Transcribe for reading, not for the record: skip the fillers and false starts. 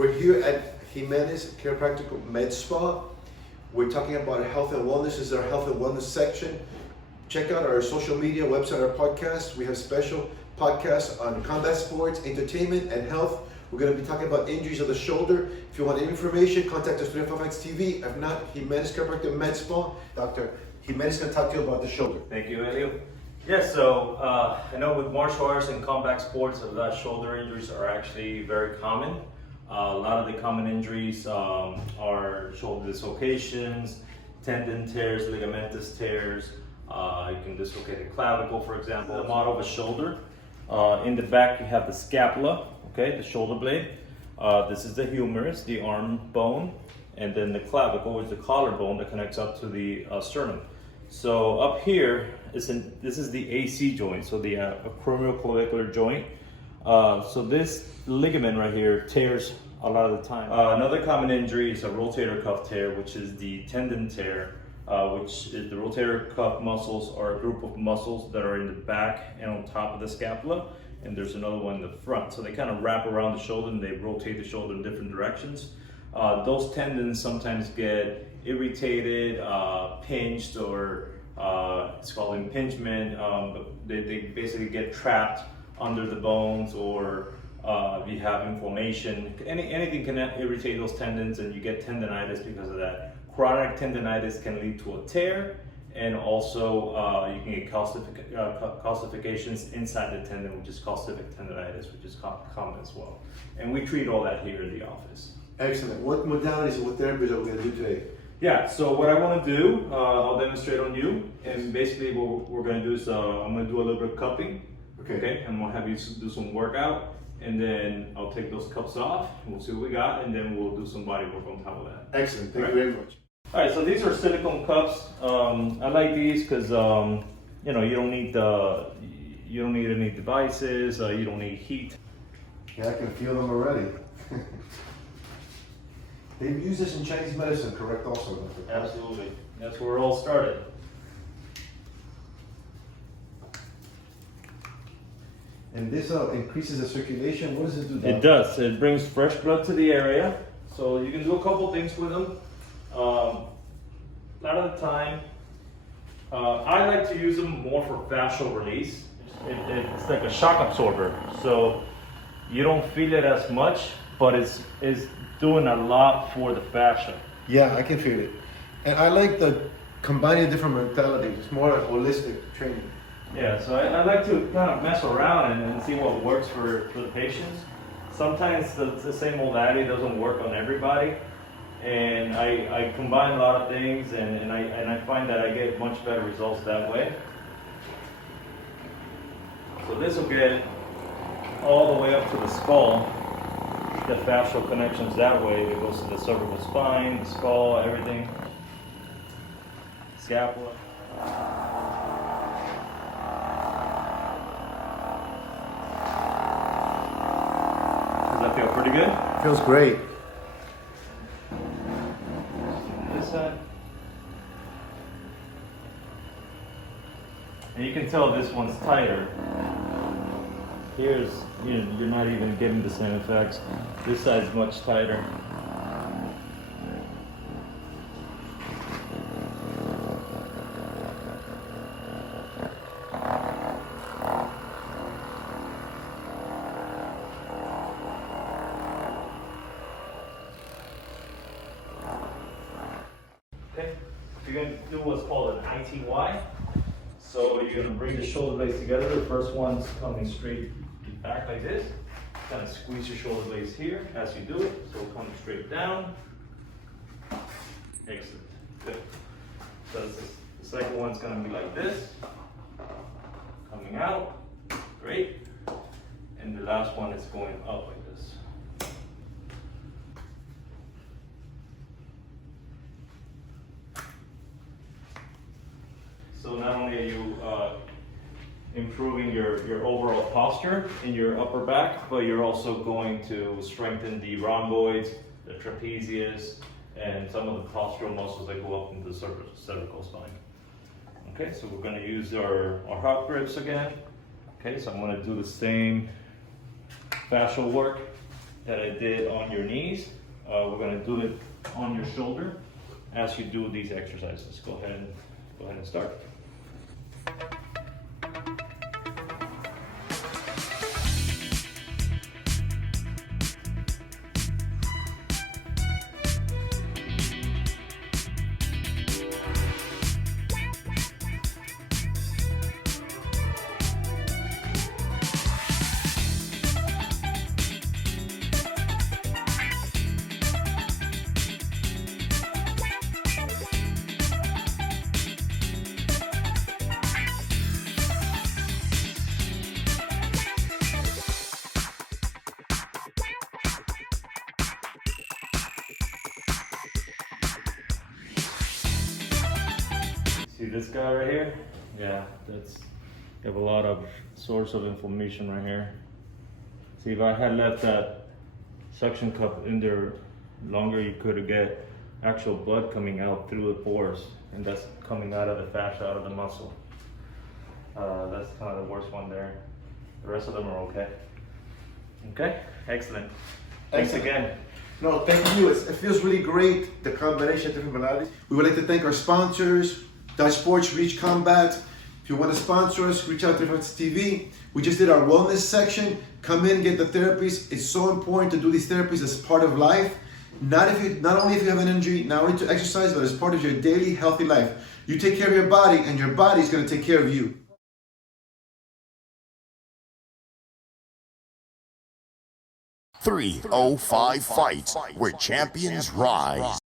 We're here at Jimenez Chiropractic Med Spa. We're talking about health and wellness. This is our health and wellness section. Check out our social media, website, our podcast. We have special podcasts on combat sports, entertainment, and health. We're going to be talking about injuries of the shoulder. If you want any information, contact us 355X TV. If not, Jimenez Chiropractic Med Spa. Dr. Jimenez is going to talk to you about the shoulder. Thank you, Elio. Yes, so I know with martial arts and combat sports, shoulder injuries are actually very common. A lot of the common injuries are shoulder dislocations, tendon tears, ligamentous tears. You can dislocate a clavicle, for example. The model of a shoulder. In the back, you have the scapula, okay, the shoulder blade. This is the humerus, the arm bone, and then the clavicle is the collarbone that connects up to the sternum. So up here, this is the AC joint, so the acromioclavicular joint. So this ligament right here tears a lot of the time. Another common injury is a rotator cuff tear, which is the tendon tear, which is the rotator cuff muscles are a group of muscles that are in the back and on top of the scapula, and there's another one in the front. So they kind of wrap around the shoulder and they rotate the shoulder in different directions. Those tendons sometimes get irritated, pinched, or it's called impingement. They basically get trapped under the bones, or if you have inflammation. Anything can irritate those tendons, and you get tendonitis because of that. Chronic tendonitis can lead to a tear, and also you can get calcifications inside the tendon, which is calcific tendonitis, which is common as well. And we treat all that here in the office. Excellent. What modalities and what therapies are we going to do today? Yeah, so what I want to do, I'll demonstrate on you, and basically what we're going to do is I'm going to do a little bit of cupping. Okay, I'm going to have you do some workout, and then I'll take those cups off, and we'll see what we got, and then we'll do some body work on top of that. Excellent. Thank you very much. All right, so these are silicone cups. I like these because you know, you don't need any devices. You don't need heat. Yeah, I can feel them already. They've used this in Chinese medicine, correct? Also, Absolutely. That's where it all started. And this increases the circulation. What does it do, Doc? It does. It brings fresh blood to the area. So you can do a couple things with them. A lot of the time, I like to use them more for fascial release. It's like a shock absorber. So you don't feel it as much, but it's doing a lot for the fascia. Yeah, I can feel it. And I like the combining different modalities. It's more like holistic training. Yeah, so I like to kind of mess around and see what works for the patients. Sometimes the same modality doesn't work on everybody, and I combine a lot of things, and I find that I get much better results that way. So this will get all the way up to the skull. The fascial connections that way. It goes to the cervical spine, the skull, everything. Scapula. Does that feel pretty good? Feels great. This side. And you can tell this one's tighter. Here's, you're not even getting the same effects. This side's much tighter. Okay, you're going to do what's called an ITY. So you're going to bring the shoulder blades together. The first one's coming straight back like this. Kind of squeeze your shoulder blades here as you do it. So coming straight down. Excellent. Good. So the second one's going to be like this. Coming out. Great. And the last one is going up like this. So not only are you improving your overall posture in your upper back, but you're also going to strengthen the rhomboids, the trapezius, and some of the postural muscles that go up into the cervical spine. Okay, so we're going to use our hop grips again. Okay, so I'm going to do the same fascial work. that I did on your knees, we're gonna do it on your shoulder as you do these exercises. Go ahead and start. See this guy right here? Yeah, you have a lot of source of inflammation right here. See, if I had left that suction cup in there longer, you could get actual blood coming out through the pores, and that's coming out of the fascia, out of the muscle. That's kind of the worst one there. The rest of them are okay. Okay, excellent. Thanks again. No, thank you. It feels really great, the combination of different modalities. We would like to thank our sponsors, Dutch Sports, Reach Combat. If you want to sponsor us, reach out to Difference TV. We just did our wellness section. Come in, get the therapies. It's so important to do these therapies as part of life. Not only if you have an injury, not only to exercise, but as part of your daily healthy life. You take care of your body, and your body is going to take care of you. 305 Fights, where champions rise.